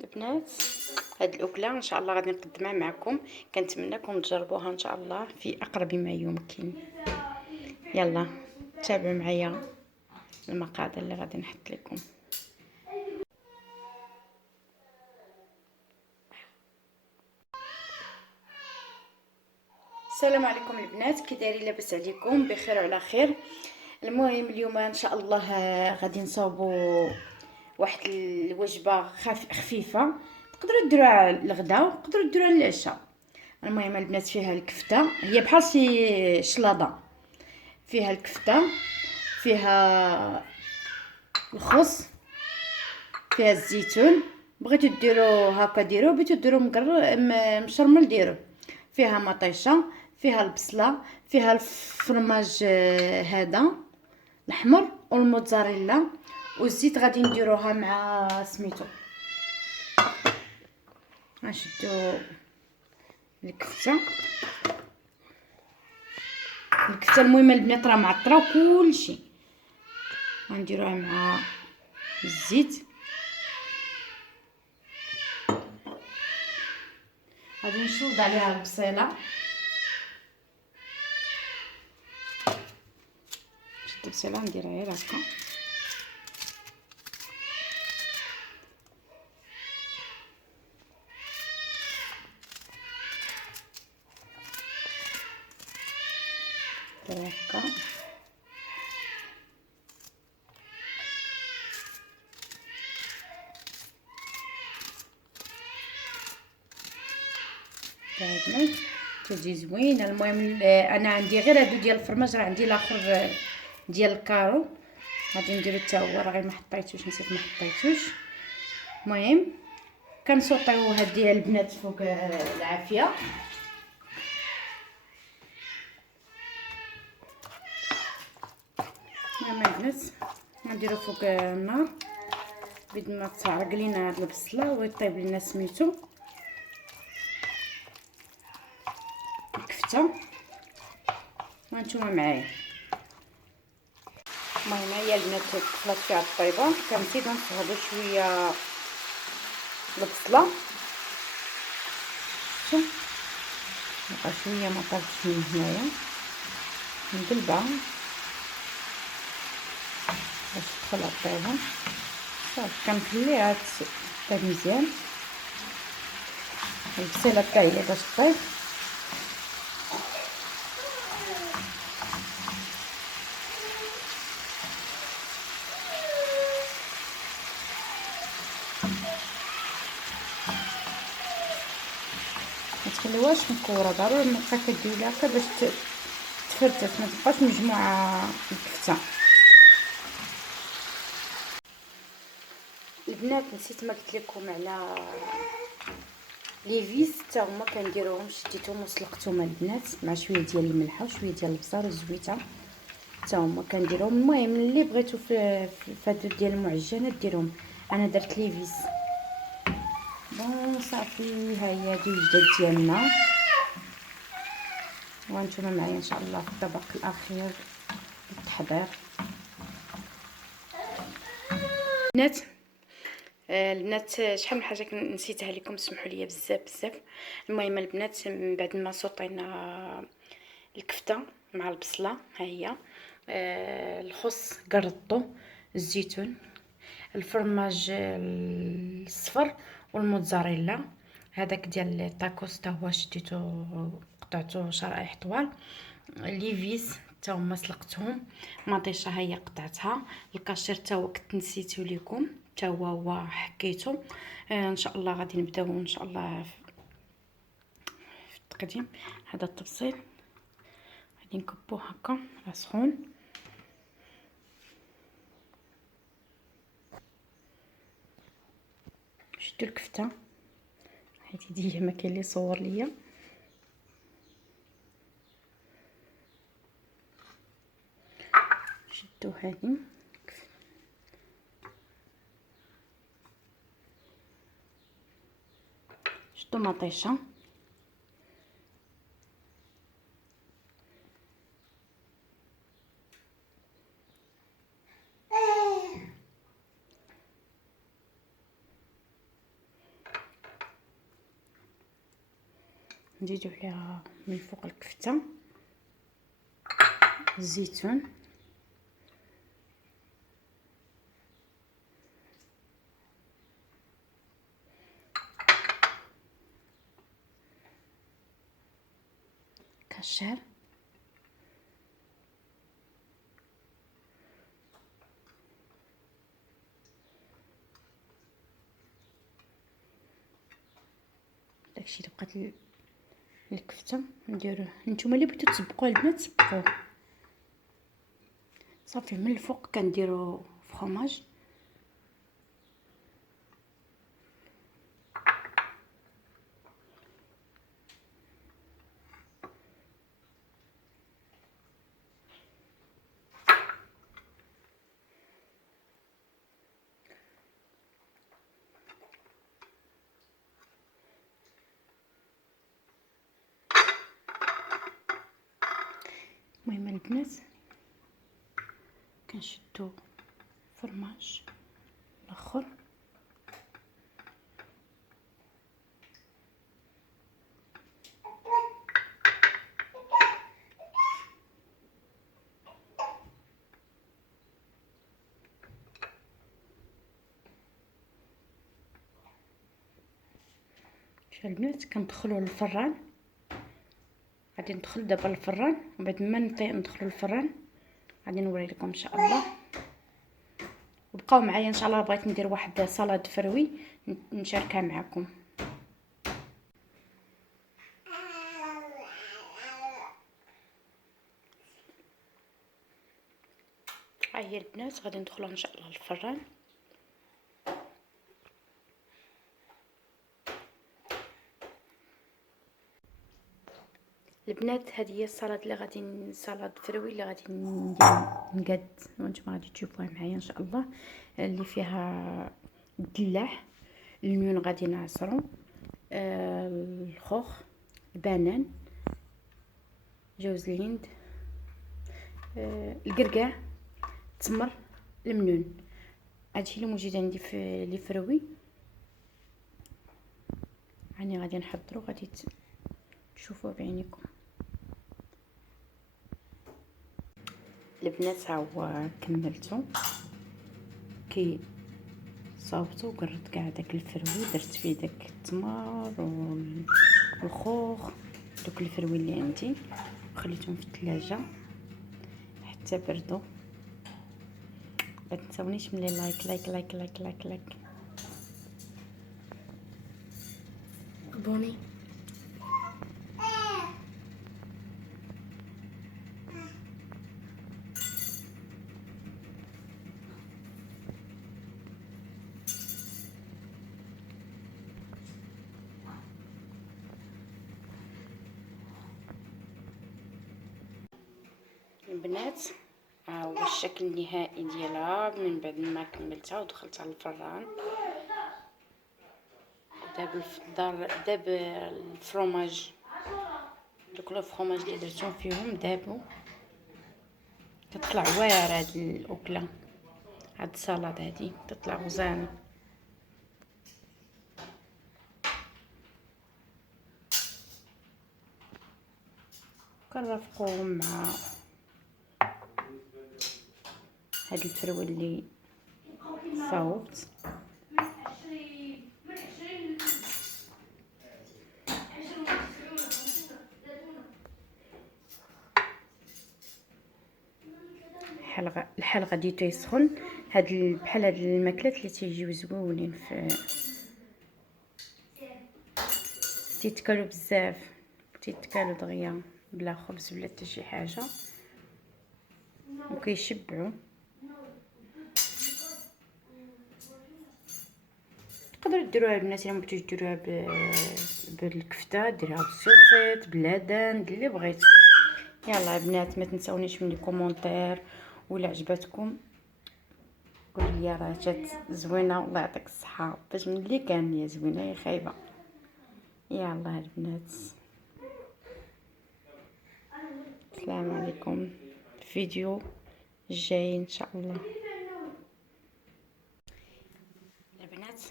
البنات، هاد الاكله ان شاء الله غادي نقدمها معكم، كنتمنىكم تجربوها ان شاء الله في اقرب ما يمكن. يلا تابعوا معايا المقادير اللي غادي نحط لكم. السلام عليكم البنات، كي دايرين؟ لاباس عليكم؟ بخير وعلى خير. المهم اليوم ان شاء الله غادي نصاوبوا واحد الوجبه خفيفه، تقدروا ديروها للغدا وتقدروا ديروها للعشاء. المهم البنات، فيها الكفته، هي بحال شي شلاضه، فيها الكفته، فيها الخس، فيها الزيتون، بغيتو ديروا هكا ديروا، بغيتو ديروا مشرمل ديروا، فيها مطيشه، فيها البصله، فيها الفرماج هذا الاحمر والموتزاريلا، والزيت غادي نديروها مع سميتو. غنشدو الكفته. المهم البنات راه معطره وكلشي، غنديروها مع الزيت. غادي نشوض عليها البصيله، شد البصيله نديرها غير هكا، نديرها هكا. البنات تجي زوينه. المهم انا عندي غير هادو ديال الفرماج، راه عندي الاخر ديال الكارو غادي نديرو حتى هو، راه غير ما حطيتوش، نسيت ما حطيتوش. المهم كنسوطيو هاد ديال البنات فوق العافيه. المهم البنات نديرو فوق النار بيد ما تعرق لينا هاد البصله ويطيب لينا سميتو الكفته. وانتوما معايا. المهم هي البنات دخلت فيها الطيبه، كنزيدو نصهدو شويه البصله، شوف بقى شويه ما طابتش من هنايا، نقلبها باش تدخل الطيبه. صافي كنخليها طيب مزيان، البصيله حتى هي باش طيب. ما تخليوهاش مكوره، ضروري ما تبقى كديري هكا باش تفرتت، ما تبقاش مجموعه الكفته. البنات نسيت ما قلت لكم على لي فيس، حتى هما كنديروهم، شديتهم وسلقتهم البنات مع شويه ديال الملحه وشويه ديال البصل والزويته، حتى هما كنديروهم. المهم اللي بغيتو في هادو ديال المعجنات ديرهم. انا درت لي فيس. بون صافي، ها هي هادي الوجدات ديالنا، وانتم معايا ان شاء الله في الطبق الاخير للتحضير. البنات البنات شحال من حاجه نسيتها لكم، سمحوا لي بزاف بزاف. المهم البنات من بعد ما صوطينا الكفته مع البصله، ها هي الخس قرطو، الزيتون، الفرماج الصفر والموتزاريلا هذاك ديال الطاكوس تا هو شديتو قطعته شرائح طوال. لي فيس تا هما سلقتهم، مطيشه ها هي قطعتها، الكاشير تا هو كنت نسيتو لكم تا هو حكيتو. ان شاء الله غادي نبداو ان شاء الله في التقديم. هذا التبصيل غادي نكبوه هكا راه سخون. شدوا الكفته، حيت يديا ما كاين اللي صور ليا. شدوا هذه، شدوا مطيشه، نزيدو عليها من فوق الكفته الزيتون، كاشير، داكشي اللي بقات الكفته نديروه. نتوما اللي بغيتو تسبقوه البنات سبقوه. صافي من الفوق كنديرو فرomاج، المهم البنات كنشدو فرماج الاخر، شوف البنات كندخلو للفران. غادي ندخل دابا للفران، وبعد ما ندخلو للفران غادي نوري لكم ان شاء الله. وبقاو معايا ان شاء الله. بغيت ندير واحد سلطه فروي نشاركها معكم. ها هي البنات غادي ندخلوا ان شاء الله للفران. البنات هذه هي السلطه اللي غادي سلطه فروي اللي غادي نقاد، وانتم غادي تشوفوها معايا ان شاء الله، اللي فيها الدلاح، الليمون غادي نعصرو، الخوخ، البنان، جوز الهند، القرقاع، التمر، المنون. هادشي اللي موجود عندي في لي فروي. راني غادي نحضرو، غادي تشوفوه بعينيكم. البنات ها هو كملتو كي صاوبتو وقررت كاع داك الفروي، درت فيه داك التمر والخوخ، دوك الفروي اللي عندي، وخليتهم في الثلاجه حتى بردوا. ما تنساونيش من لي لايك لايك لايك لايك لايك لايك. بوني البنات، ها هو الشكل النهائي ديالها من بعد ما كملتها ودخلتها للفران. داب الفرomاج، دوك لو فرomاج اللي درتهم فيهم دابو. كتطلع واعره هاد الاكله، هاد السلطه هادي تطلع غزاله. كنرافقوهم مع هاد الفروه اللي صاوبت. الحال غادي تيسخن. بحال هاد الماكلات اللي تيجيو زوينين تيتكالو بزاف، تيتكالو دغيا بلا خبز بلا حتى شي حاجه، وكيشبعوا. تقدروا ديروها البنات الا بغيتو ديروها بالكفته، ديروها بالسوسيط، بلادان، اللي بغيتو. يلا البنات ما تنساونيش من لي كومونتير، ولا عجبتكم قولوا لي راه جات زوينه والله يعطيك الصحه، باش من اللي كان هي زوينه هي خايبه. يلا البنات، السلام عليكم، فيديو جاي ان شاء الله. البنات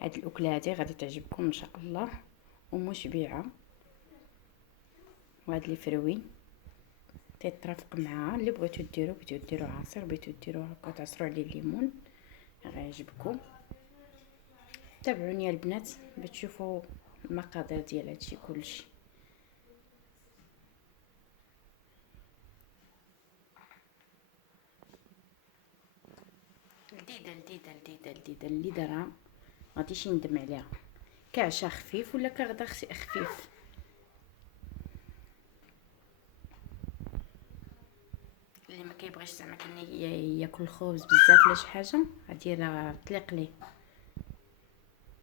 هاد الاكله هادي غادي تعجبكم ان شاء الله، ومشبعه. وهاد اللي فروي تيترافق معها. اللي بغيتو ديرو عصير، بغيتو ديرو هكا تعصروا عليه الليمون، غيعجبكم. تابعوني يا البنات باش تشوفوا المقادير ديال هادشي كلشي. لذيذه اللي دارها غاديش يندم عليها. كعشاء خفيف ولا كغدا خفيف. اللي ما كيبغيش زعما ياكل الخبز بزاف ولا شي حاجه، هادي راه تليق ليه.